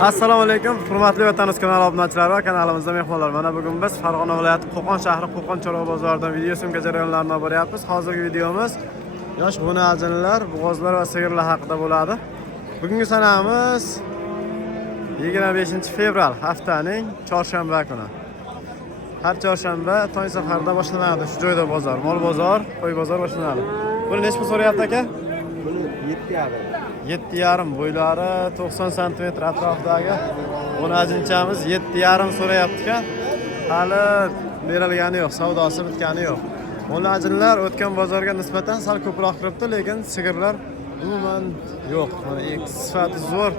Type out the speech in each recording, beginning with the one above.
Assalomu alaykum, hurmatli vatandosh kanali obunachilari va kanalimizda mehmonlar. Mana bugun biz Farg'ona viloyati Qo'qon shahri Qo'qon Chorva bozoridan video syomka jarayonlarini olib boryapmiz. Hozirgi videomiz yosh g'unajinlar, bo'g'ozlar va sigirlar haqida bo'ladi. Bugungi sanamiz 25-fevral, haftaning chorshanba kuni. Har chorshanba tong saharda boshlanadi shu joyda bozor, mol bozor, qo'y bozor boshlanadi. Buni nechta pul so'rayapti aka? Buni 7,5. 7,5 bo'ylari 90 sm atrofidagi g'unajinchamiz 7,5 so'rayapti ekan. Hali berilgani yo'q, savdosi bitgani yo'q. G'unajinlar o'tgan bozorga nisbatan sal ko'proq kiribdi, lekin sigirlar umuman yo'q. Mana sifati zo'r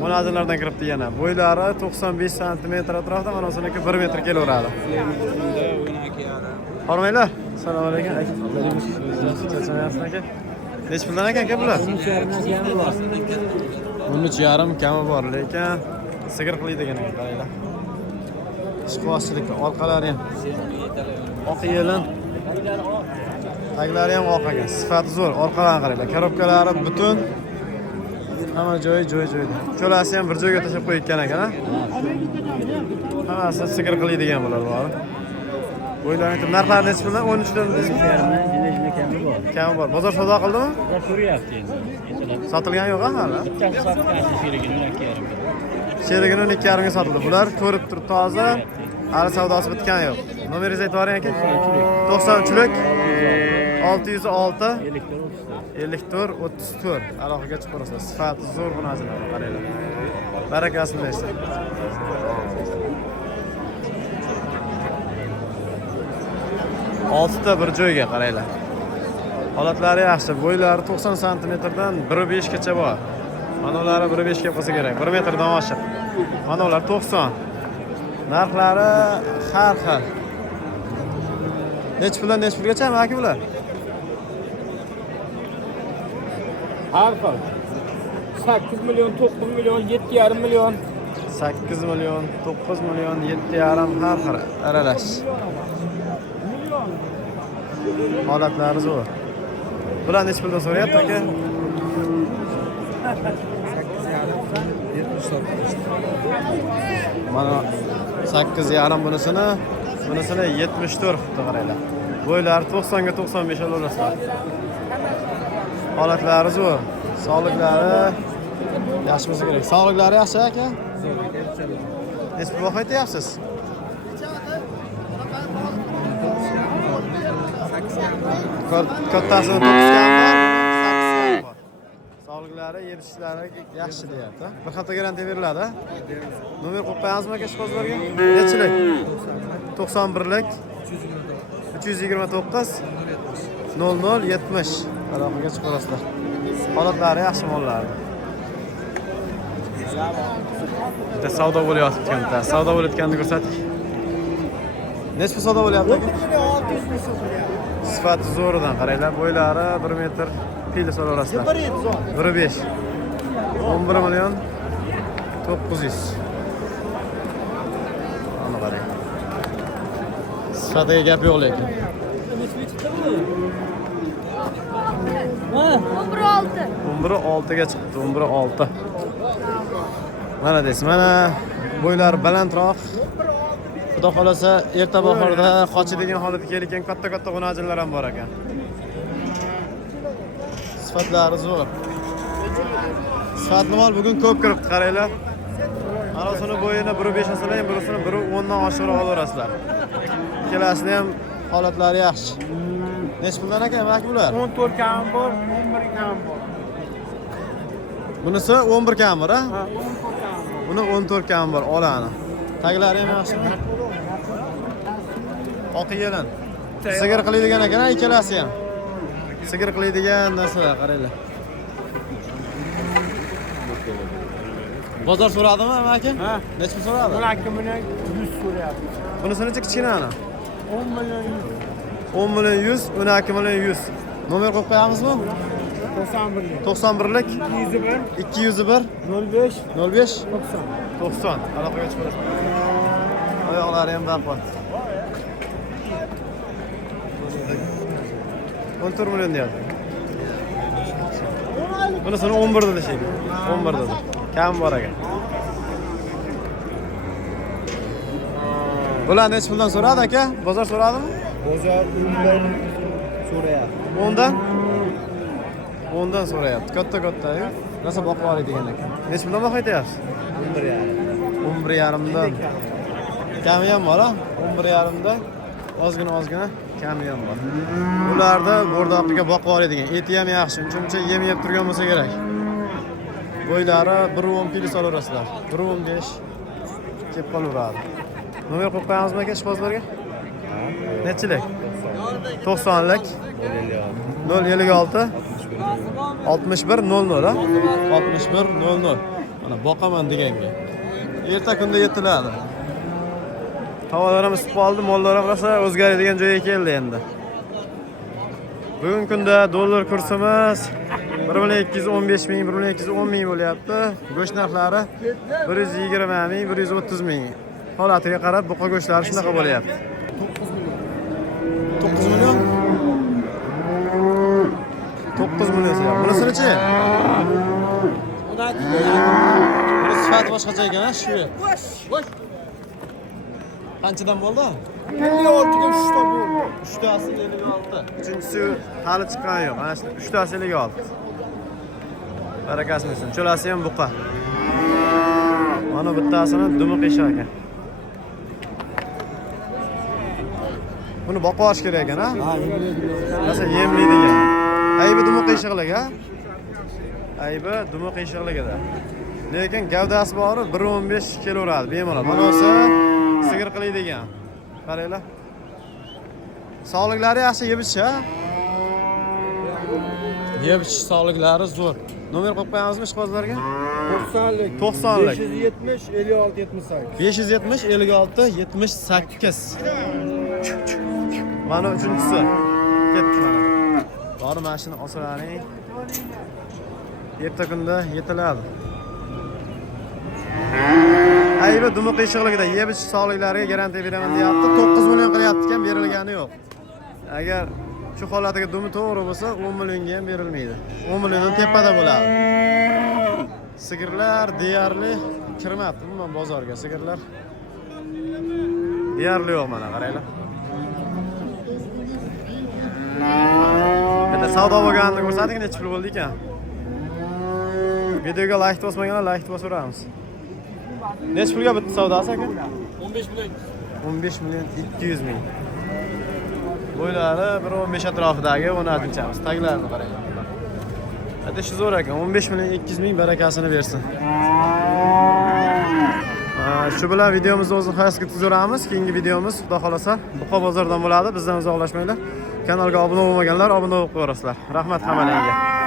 g'unajinlardan kiribdi yana. Bo'ylari 95 sm atrofida, mana o'siniki 1 metr kelaveradi. Hormaylar. Assalomu alaykum. Charchamayapsiz aka? Nech puldan aka bular? 13,5 kami bor, lekin sigir qiladigan ekan, qaranglar. Ishqibozchilik orqalari ham oq yelin. Taglari ham oq ekan. Sifati zo'r. Orqalarga qaranglar. Korobkalari butun. Hamma joy-joyda. Cho'lasi ham bir joyga tashlab qo'ygan ekan, ha? Hammasi sigir qiladigan bular bor. Bo'ylarning narxlari nech puldan? 13 dan kami bor. Bozor savdo qildimi? Ko'ryapti endi. Sotilgan yo'q hali. Bittasi sotgan sherigini 12,5. Sherigini 12,5 ga sotildi. Bular ko'rib turib toza. Hali savdosi bitgani yo'q. Nomeringizni aytib yuboring aka. 93lik 606 54 34. Aloqaga chiqib ko'rasiz. Sifati zo'r g'unajinlar, qaranglar. Barakasini bersin. Oltita bir joyga qaranglar. Holatlari yaxshi. Bo'ylari 90 sm dan 1,5 gacha bor. Mana ular 1,5 ga bo'lsa kerak. 1 metrdan oshiq. Mana ular 90. Narxlari har xil. Nech pulgacha maki bular? Har xil. 8 million, 9 million, 7,5 million. 8 million, 9 million, 7,5 har xil aralash. Holatlari zo'r. Bular nech puldan so'rayapti aka? 8,5 Mana 8,5 bunisini 74 deb qaranglar. Bo'ylari 90 ga 95 olasizlar. Holatlari zo'r. Sog'liklari yaxshi bo'lsa kerak. Sog'liklari yaxshi aka? Nech pul aytyapsiz? Kattasini 9 kami bor, 8 kami bor. Sog'liklari, yetishlari yaxshi deyapti. Bir hafta garantiya beriladi. Nomer qo'yib qo'yamizmi aka ishqibozlarga? Nechilik? 91lik 329 0070. Aloqaga chiqarasizlar. Holatlari yaxshi mollar. Bitta savdo bo'layotibdi ekan. Savdo bo'layotganini ko'rsating. Nech pul savdo bo'lyapti? 600 ming so'rayapti. Sifati zo'ridan qaranglar, bo'ylari 1 metr pili so'rasizlar. 1,5 11 million 900. Mana qarang. Sifatiga gap yo'q lekin. 11,6 ga chiqdi, 11,6. Mana deysiz, mana bo'ylari balandroq. Xudo xolasa erta bahorda qochadigan holatga kelgan katta g'unajinlar ham bor ekan. Sifatlari zo'r. Sifatli mol bugun ko'p kiribdi, qaranglar. Mana shuni bo'yini 1,5 asalar, birisini 1,10 dan oshiqroq olarasizlar. Ikkalasini ham holatlari yaxshi. Nech puldan aka maki bular? 14 kami bor, 11 kami bor. Bunisi 11 kami bor, ha? Ha, 14 kami. Buni 14 kami bor, olani. Taglari ham yaxshimi? Oq yelin. Sigir qiladigan ekan, ikkalasi ham. Sigir qiladigan narsalar, qaranglar. Bozor so'radimi aka? Ha. Nech pul so'radi? 12 million 100 so'rayapti. Bunisi kichkina ana. 10 million 10 million 100, 12 million 100. Nomer qo'yib qo'yamizmi? 91. 91lik 201 201 05 05 90. 90. Aloqaga chiqamiz. Oyoqlari ham baquvvat. 14 million deyapti. Bunisini 11 dedi shekilli. 11 dedi. Kam bor ekan. Bular necha puldan so'radi aka? Bozor so'radimi? Bozor 10 so'rayapti. 10dan? 10dan so'rayapti. Katta-katta-yu. Rosa boqib oladigan ekan. Necha puldan boqayapsiz? 11,5. 11,5dan. Kami ham bor, 11,5dan. Ozgina kami ham bor. Ularda bo'rdoqiga boqib oladigan. Eti ham yaxshi, uncha yem yeb turgan bo'lsa kerak. Bo'ylari 1,10 kilo solarasizlar. 1,15 kelib qolaveradi. Nomer qo'yib qo'yamizmi aka ishqibozlarga? Nechilik? 90lik 056 61 00 ha? 61 00. Mana boqaman deganga. Erta kunda yetiladi. Havolarimiz isib qoldi, mollar ham rosa o'zgaradigan joyga keldi endi. Bugungi kunda dollar kursimiz 1,215 ming, 1,210 ming bo'lyapti. Go'sht narxlari 120 ming, 130 ming. Holatiga qarab buqa go'shtlari shunaqa bo'lyapti. 9 million. 9 million deyapti. Bunisi-chi? Buni sifati boshqacha ekan, shu. Qanchadan bo'ldi? 56 ga 3 ta bo'ldi. 3tasi 56. Uchinchisi hali chiqqani yo'q. Mana shu 3tasi 56. Barakasi bo'lsin. Cho'lasi ham buqa. Mana bittasini dumi qiyshiq ekan. Buni boqib olish kerak ekan, ha? Ha, Nasa yemlaydigan. Aybi dumi qiyshiqlik, ha? Aybi dumi qiyshiqligida. Lekin gavdasi bori 1,15 kelaveradi bemalol. Bunisi sigir qiladigan. Qaranglar. Sog'liklari yaxshi yeb-ichish, ha? Yeb-ichish sog'liklari zo'r. Nomer qo'yib qo'yamizmi ishqibozlarga? 90lik. 90lik. 570 56 78. 570 56 78. Mana uchinchisi. Ketdi mana. Bori mashina osiraning. Erta kunda yetiladi. Aybi dumi qiyshiqligida yeb-ichish sog'liklariga garantiya beraman deyapti. 9 million qilyapti ekan, berilgani yo'q. Agar shu holatiga dumi to'g'ri bo'lsa, 10 millionga ham berilmaydi. 10 milliondan tepada bo'ladi. Sigirlar deyarli kirmabdi umuman bozorga. Sigirlar deyarli yo'q mana, qaranglar. Bitta savdo bo'lganini ko'rsating, necha pul bo'ldi ekan. Videoga like bosmaganlar like bosaveramiz. Necha pulga bitta savdosi aka? 15 million. 15 million 200 ming. Bo'ylari 1,15 atrofidagi 16-chamiz. Taglarini qarang. Hadi shu zo'r ekan. 15 million 200 ming barakasini bersin. Shu bilan videomizni o'z nihoyasiga yetkazamiz. Keyingi videomiz xudo xolasa Buqa bozordan bo'ladi. Bizdan uzoqlashmanglar. Kanalga obuna bo'lmaganlar obuna bo'lib qo'yasizlar. Rahmat hammangizga.